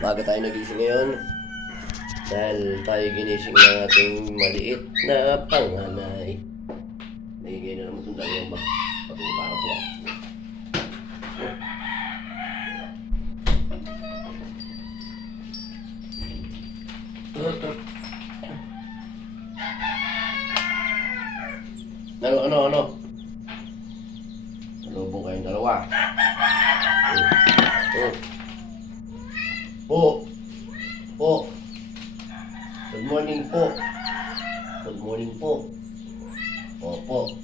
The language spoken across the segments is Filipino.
Baga tayo nagising ngayon dahil tayo ginising ng ating maliit na panganay. Nahigay na naman itong dalawang ba? Pag-uupara po ako. Ano? Salubong kayong dalawa. Po. Good morning po. Good morning po. Opo.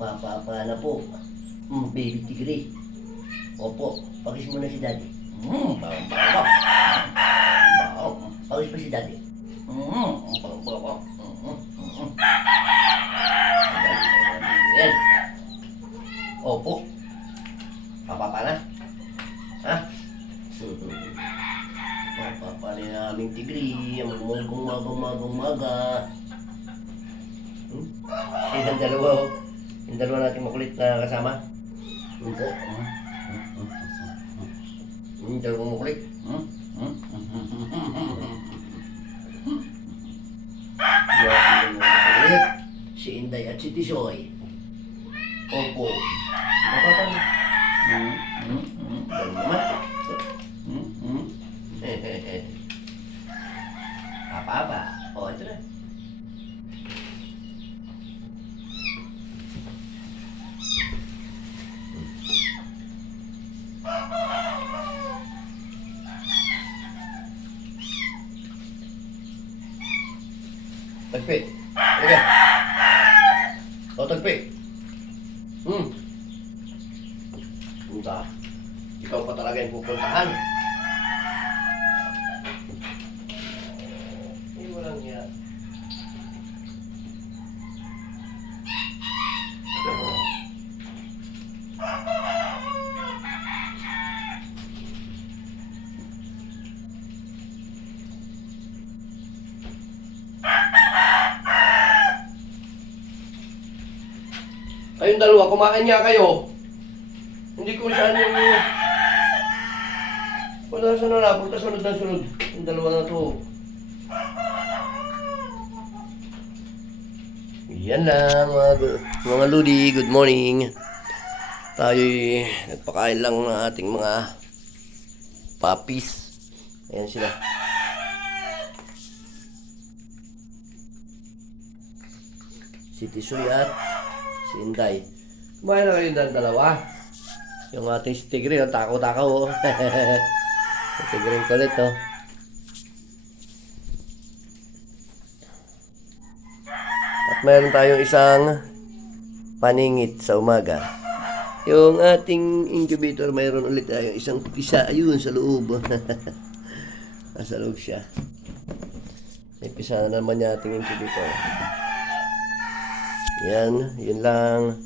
Papa na po. Baby tigre. Opo. Pakis mo na si daddy. Bawa. Pakis pa si daddy. Bawa. Yan. Opo. Papa na. Ha? Papapali na aming tigri, umaga. Yung dalawa, yung dalawa natin makulit na kasama. Yung dalawa makulit. Yung makulit, si Inday at si Tisoy. Opo. Napapali. Dalawa naman. Apa? Oh, ito na. Tagpi. Halika. O, tagpi. Punta. Ikaw pa talaga yung pupuntahan. Walang yan. Kayong dalawa, kumain niya kayo. Hindi ko saan yung... Wala saan na napunta, sunod na sunod. Yung dalawa na to. Yan lang mga Ludi, good morning. Tayo'y nagpakain lang ng ating mga puppies. Ayan sila. Si Tisoy at si Inday. Kumain na kayo ng dalawa. Yung ating si Tigre, tako-tako. Si Tigre yung kulit, oh. Meron tayong isang paningit sa umaga. Yung ating incubator, mayroon ulit tayong isang pisa. Ayun, sa loob. Nasa loob siya. May pisa na naman yung ating incubator. Yan, yun lang.